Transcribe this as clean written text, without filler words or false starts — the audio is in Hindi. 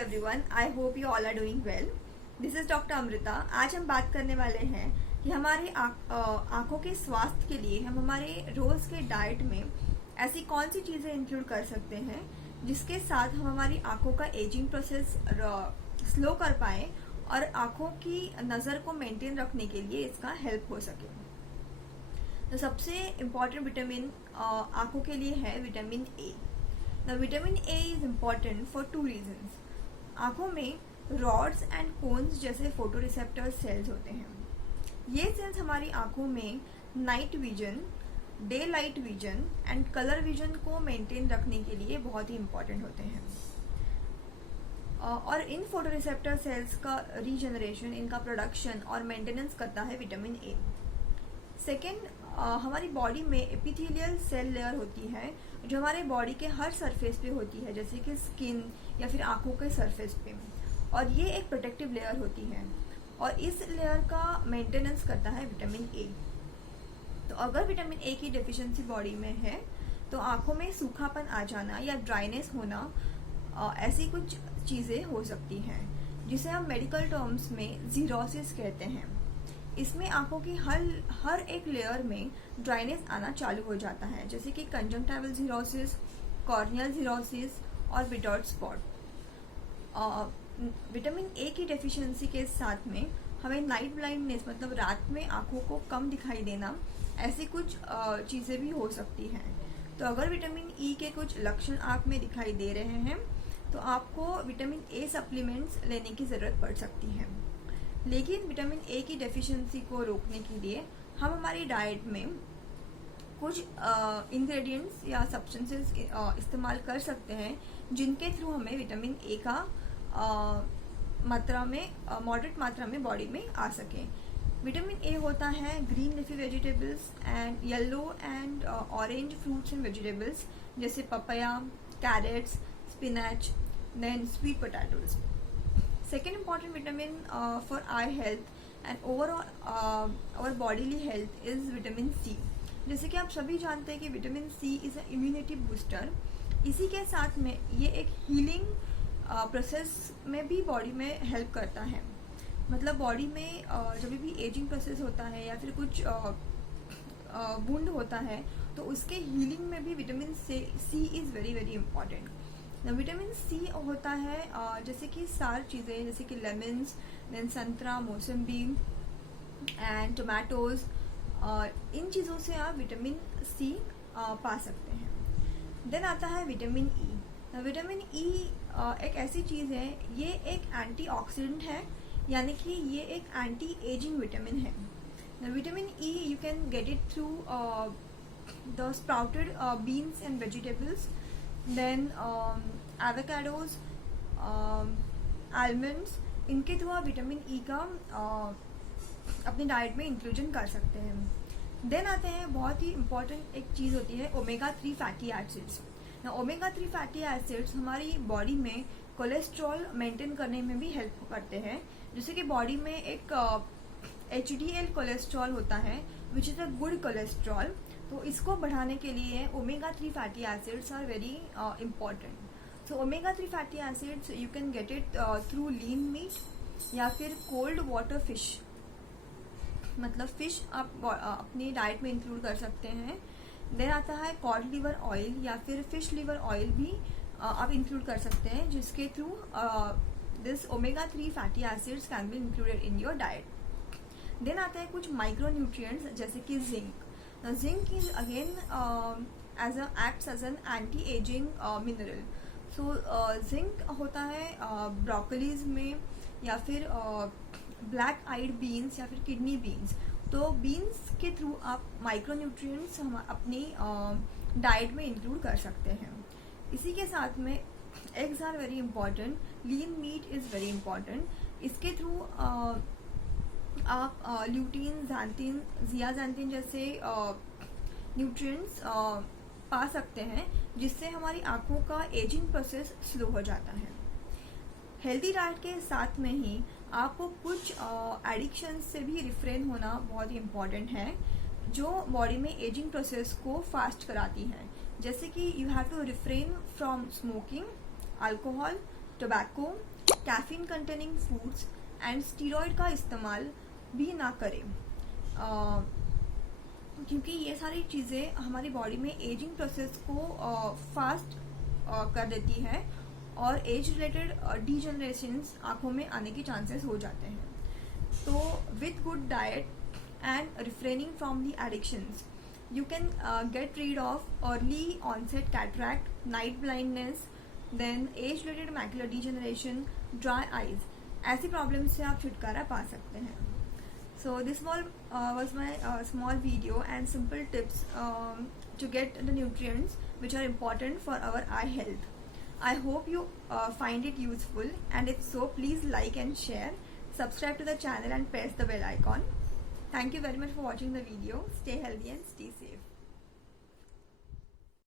everyone. I hope you all are doing well. This is doctor Amrita. आज हम बात करने वाले हैं कि हमारे आँखों के स्वास्थ्य के लिए हम हमारे रोज़ के डाइट में ऐसी कौन सी चीज़ें इंक्लूड कर सकते हैं जिसके साथ हम हमारी आँखों का एजिंग प्रोसेस स्लो कर पाए और आँखों की नज़र को मेंटेन रखने के लिए इसका हेल्प हो सके. तो सबसे इम्पॉर्टेंट विटामिन आँखों के लिए है vitamin A. Now, vitamin A is important for two reasons. आँखों में रॉड्स एंड कोन्स जैसे फोटोरिसेप्टर सेल्स होते हैं. ये सेल्स हमारी आँखों में night vision, day light vision and colour vision को मेंटेन रखने के लिए बहुत ही इम्पॉर्टेंट होते हैं. और इन फोटोरिसेप्टर सेल्स का रीजनरेशन, इनका प्रोडक्शन और मेंटेनेंस करता है विटामिन ए. सेकेंड, हमारी बॉडी में एपिथेलियल सेल लेयर होती है जो हमारे बॉडी के हर सरफेस पे होती है, जैसे कि स्किन या फिर आँखों के सरफेस पे, और ये एक प्रोटेक्टिव लेयर होती है और इस लेयर का मेंटेनेंस करता है विटामिन ए. तो अगर विटामिन ए की डेफिशिएंसी बॉडी में है तो आँखों में सूखापन आ जाना या ड्राइनेस होना, ऐसी कुछ चीज़ें हो सकती हैं जिसे हम मेडिकल टर्म्स में ज़ीरोसिस कहते हैं. इसमें आँखों की हर एक लेयर में ड्राइनेस आना चालू हो जाता है, जैसे कि कंजंक्टिवल ज़ीरोसिस, कॉर्नियल ज़ीरोसिस और विटर्ड स्पॉट. विटामिन ए की डेफिशिएंसी के साथ में हमें नाइट ब्लाइंडनेस, मतलब रात में आँखों को कम दिखाई देना, ऐसी कुछ चीज़ें भी हो सकती हैं. तो अगर विटामिन ई के कुछ लक्षण आँख में दिखाई दे रहे हैं तो आपको विटामिन ए सप्लीमेंट्स लेने की ज़रूरत पड़ सकती है. लेकिन विटामिन ए की डेफिशिएंसी को रोकने के लिए हम हमारी डाइट में कुछ इंग्रेडिएंट्स या सब्सटेंसेस इस्तेमाल कर सकते हैं जिनके थ्रू हमें विटामिन ए का मात्रा में, मॉडरेट मात्रा में बॉडी में आ सके. विटामिन ए होता है green leafy vegetables and yellow and orange fruits and vegetables जैसे papaya, carrots, spinach, then sweet potatoes. Second important vitamin for eye health and overall our bodily health is vitamin C. जैसे कि आप सभी जानते हैं कि vitamin C is a immunity booster. इसी के साथ में ये एक हीलिंग प्रोसेस में भी बॉडी में हेल्प करता है. मतलब बॉडी में जब भी एजिंग प्रोसेस होता है या फिर कुछ वुंड होता है तो उसके हीलिंग में भी vitamin C is very very important. Vitamin C होता है जैसे कि सारी चीज़ें, जैसे कि लेमन्स, देन संतरा, मौसम्बी एंड टोमेटोज़, इन चीज़ों से आप विटामिन सी पा सकते हैं. देन आता है विटामिन ई. विटामिन ई एक ऐसी चीज़ है, ये एक एंटीऑक्सीडेंट है, यानी कि ये एक एंटी एजिंग विटामिन है. Vitamin E you can get it through the sprouted beans and vegetables, then avocados, almonds. इनके थ्रू आप विटामिन ई का अपनी डाइट में इंक्लूजन कर सकते हैं. देन आते हैं बहुत ही इम्पॉर्टेंट एक चीज़ होती है omega 3 fatty acids. Omega 3 fatty acids हमारी बॉडी में कोलेस्ट्रॉल मेंटेन करने में भी हेल्प करते हैं. जैसे कि बॉडी में एक HDL कोलेस्ट्रॉल होता है which is a good cholesterol. तो इसको बढ़ाने के लिए omega 3 fatty acids are very important. So omega 3 fatty acids you can get it through lean meat या फिर कोल्ड वाटर फिश. मतलब फिश आप अपनी डाइट में इंक्लूड कर सकते हैं. देन आता है कॉड लिवर ऑयल या फिर फिश लिवर ऑयल भी आप इंक्लूड कर सकते हैं, जिसके through this omega 3 fatty acids can be included in your diet. Then आते हैं कुछ माइक्रो न्यूट्रिएंट्स जैसे कि zinc. Now, zinc is again acts as an anti-aging mineral. So zinc होता है ब्रोकलीज में या फिर ब्लैक आइड बीन्स या फिर किडनी बीन्स. तो बीन्स के थ्रू आप माइक्रो न्यूट्रिएंट्स हम अपनी डाइट में इंक्लूड कर सकते हैं. इसी के साथ में eggs are very important. Lean meat is very important. इसके थ्रू आप ल्यूटीन, ज़ैंथिन, ज़ियाज़ैंथिन जैसे न्यूट्रिएंट्स पा सकते हैं, जिससे हमारी आँखों का एजिंग प्रोसेस स्लो हो जाता है. हेल्दी डाइट के साथ में ही आपको कुछ एडिक्शन से भी रिफ्रेन होना बहुत ही इम्पॉर्टेंट है, जो बॉडी में एजिंग प्रोसेस को फास्ट कराती है. जैसे कि you have to refrain from smoking, alcohol, tobacco, caffeine containing foods and steroid का इस्तेमाल भी ना करें, क्योंकि ये सारी चीज़ें हमारी बॉडी में एजिंग प्रोसेस को फास्ट कर देती है और एज रिलेटेड डीजनरेशंस आँखों में आने के चांसेस हो जाते हैं. तो with good diet and refraining from the addictions, you can get rid of early onset cataract, night blindness, then age related macular degeneration, dry eyes. ऐसी प्रॉब्लम से आप छुटकारा पा सकते हैं. So this was my small video and simple tips to get the nutrients which are important for our eye health. I hope you find it useful, and if so, please like and share, subscribe to the channel and press the bell icon. Thank you very much for watching the video. Stay healthy and stay safe.